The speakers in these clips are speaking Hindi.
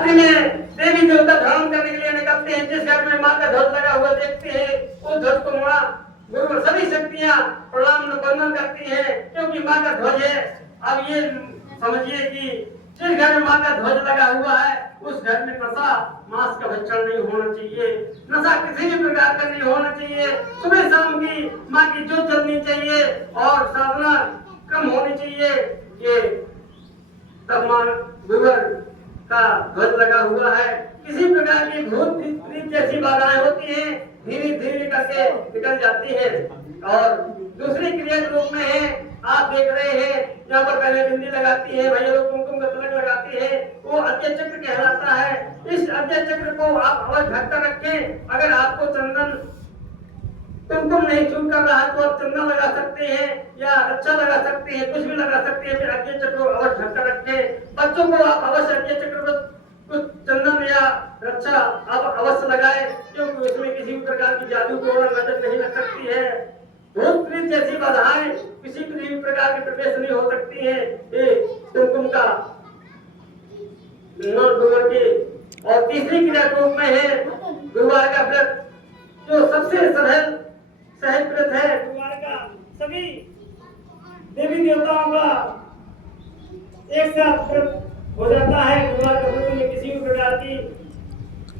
रात्रि में देवी देवता धारण करने के लिए निकलते हैं। जिस घर में माँ का ध्वज लगा हुआ देखते हैं उस ध्वज को माँ गुरु सभी शक्तियां प्रणाम वंदन करती हैं, क्योंकि माँ का ध्वज है। अब ये समझिए कि जिस घर में माँ का ध्वज लगा हुआ है उस घर में नशा मांस का भक्षण नहीं होना चाहिए, नशा किसी भी प्रकार का नहीं होना चाहिए। सुबह शाम की माँ की जोत जलनी चाहिए और साधना कम होनी चाहिए। ये तब माँ गुरुवर का ध्वज लगा हुआ है। किसी प्रकार की भूत प्रीत जैसी बाधाएं होती हैं धीरे धीरे करके निकल जाती है। और दूसरी क्रिया के रूप में है, आप देख रहे हैं यहाँ पर पहले बिंदी लगाती है, भैया लोग कुमकुम का तिलक लगाती है, वो अद्य चक्र कहलाता है। इस अद्य चक्र को आप अवश्य ढककर रखें। अगर आपको चंदन कुमकुम नहीं छूट कर रहा तो आप चंदन लगा सकते हैं या रक्षा लगा सकते हैं, कुछ भी लगा सकते हैं। फिर अद्य चक्र को अवश्य ढककर रखें। बच्चों को आप अवश्य अद्य चक्र को कुछ चंदन या रक्षा आप अवश्य लगाए, क्योंकि उसमें किसी भी प्रकार की जादू टोना नजर नहीं लग सकती है। भूत प्रीत जैसी बाधाएं किसी भी प्रकार की प्रवेश नहीं हो सकती है। ये कुमकुम का गुरुवार की और तीसरी क्रिया रूप में है गुरुवार का व्रत, जो सबसे सरल सहज व्रत है। गुरुवार का सभी देवी देवताओं का एक साथ व्रत हो जाता है। गुरुवार का व्रत में किसी भी प्रकार की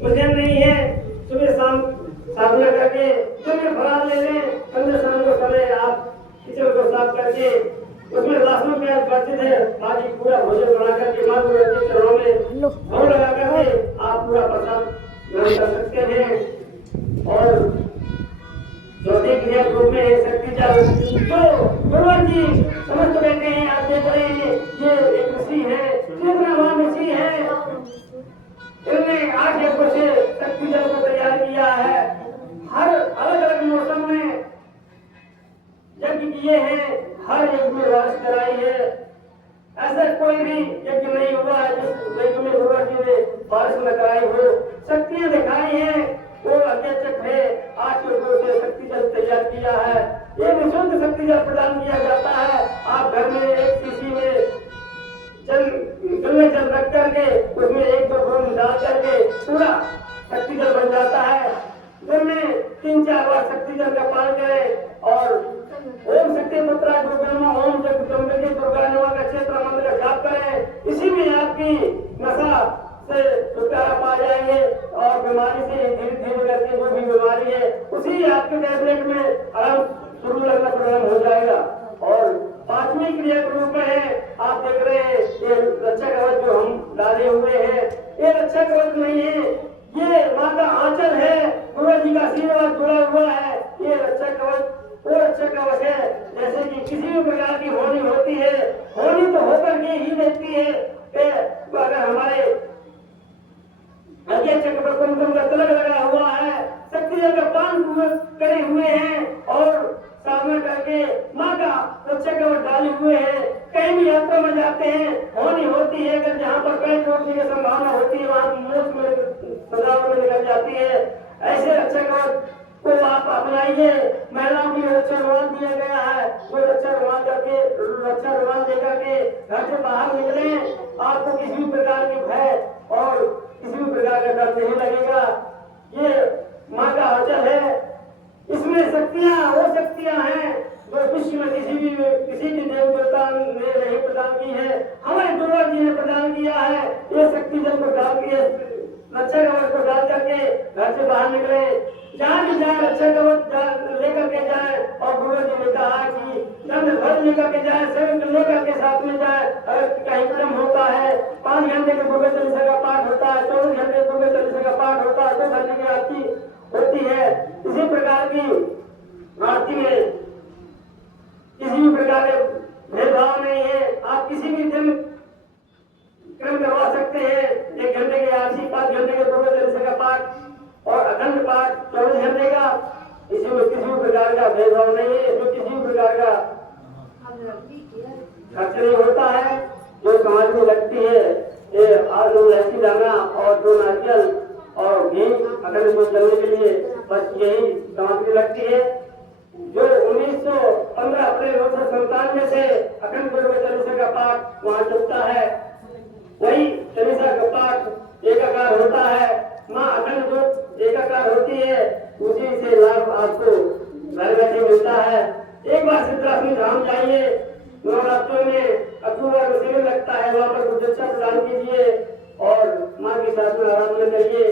उलझन नहीं है। सुबह शाम साधना करके सुबह फरार ले लें, संध्या शाम को समय आप किचन को साफ करके उसमें राशन प्याज बचते थे बाकी पूरा भोजन बना करके माँ गुरु के चरणों में भोग लगा करके आप पूरा प्रसाद ग्रहण कर सकते हैं। और चौथी क्रिया रूप में शक्ति जल, तो गुरुवार जी समझ तो कहते हैं, आप देख रहे हैं ये एक ऋषि है, कितना महान ऋषि है। इन्होंने 8 यज्ञों से शक्ति जल को तैयार किया है। हर अलग अलग मौसम में यज्ञ किए हैं, हर यज्ञ में वर्ष कराई है। ऐसा कोई भी यज्ञ नहीं हुआ है जिस यज्ञ में गुरुवार जी ने बारिश न कराई हो। शक्तियां दिखाई हैं, वो अध्यक्ष है। 8 यज्ञों से शक्ति जल तैयार किया है। ये विशुद्ध शक्ति जल प्रदान किया जाता है। आप घर में एक शीशी में जल रख करके उसमें 1-2 बूंद डाल करके पूरा शक्ति जल बन जाता है। दिन में 3-4 बार शक्ति जल का पान करें और ओम शक्ति पुत्रा गुरुब्रह्मा ओम जगदम्बे दुर्गा नमः का क्षेत्र मंत्र का जाप करें। इसी में आपकी नशा से छुटकारा पा जाएंगे और बीमारी से धीरे धीरे करके जो भी बीमारी है उसी आपके टैबलेट में आराम शुरू लगना प्रारंभ हो जाएगा। और 5वीं क्रिया के रूप में है, आप देख रहे हैं ये रक्षा कवच जो हम डाले हुए हैं, ये रक्षा कवच नहीं है, ये माँ का आंचल है। गुरु जी का आशीर्वाद जुड़ा हुआ है। ये रक्षा कवच वो रक्षा कवच है। जैसे कि किसी भी प्रकार की होनी होती है, होनी तो होकर के ही रहती है। अगर हमारे अजय चक्र पर कुमकुम का तिलक लगा हुआ है, शक्ति जल का पान करे हुए हैं और साधना करके माँ का रक्षा कवच डाले हुए हैं, कहीं भी यात्रा में जाते हैं होनी होती है। अगर जहाँ पर पैर टूटने की संभावना होती है वहाँ मुफ्त में सजावट में निकल जाती है। ऐसे रक्षा कवच को आप अपनाइए। महिलाओं के लिए रक्षा रुमाल दिया गया है, वो रक्षा रुमाल लेकर के घर से बाहर निकले। आपको किसी भी प्रकार की भय और किसी भी प्रकार का डर नहीं लगेगा। ये माँ का आंचल है, इसमें शक्तियाँ वो शक्तियाँ हैं जो विश्व में किसी भी देव देवता ने नहीं प्रदान की है, हमारे गुरुवार जी ने प्रदान किया है। ये शक्ति जल को डाल के रक्षा कवच को डाल करके घर से बाहर निकले, जहाँ भी जाए रक्षा कवच लेकर के जाए। और गुरुवार जी ने कहा कि दंड ध्वज लेकर के जाए, सेवक लेकर के साथ में जाए। अगर कहीं क्रम होता है 5 घंटे के दुर्गा चालीसा का पाठ होता है, 24 घंटे दुर्गा चालीसा का पाठ होता है, 2 घंटे की आरती होती है। इसी प्रकार की आरती में किसी भी प्रकार के भेदभाव नहीं है। आप किसी भी दिन क्रम करवा सकते हैं। 1 घंटे की आरती, 5 घंटे के दुर्गा चालीसा का पाठ और अखंड पाठ 24 घंटे का। इसमें किसी भी प्रकार का भेदभाव नहीं है, इसमें किसी भी प्रकार का खर्च नहीं होता है। जो समाज में लगती है ये आज लहसी दाना और 2 नारियल और घी अखंड को चलने के लिए बस यही सामग्री लगती है। जो 1915 अप्रैल 1997 से अखंड दुर्गा चालीसा का पाठ वहाँ चलता है, वही चालीसा का पाठ 1 होता है, माँ अखंड रूप एकाकार होती है, उसी से लाभ आपको घर बैठे मिलता है। एक बार सिद्धरात्रि धाम जाइए, नवरात्रों में अक्टूबर में शिविर लगता है, वहाँ पर कुछ अच्छा प्रदान कीजिए और माँ के साथ में आराधना करिए।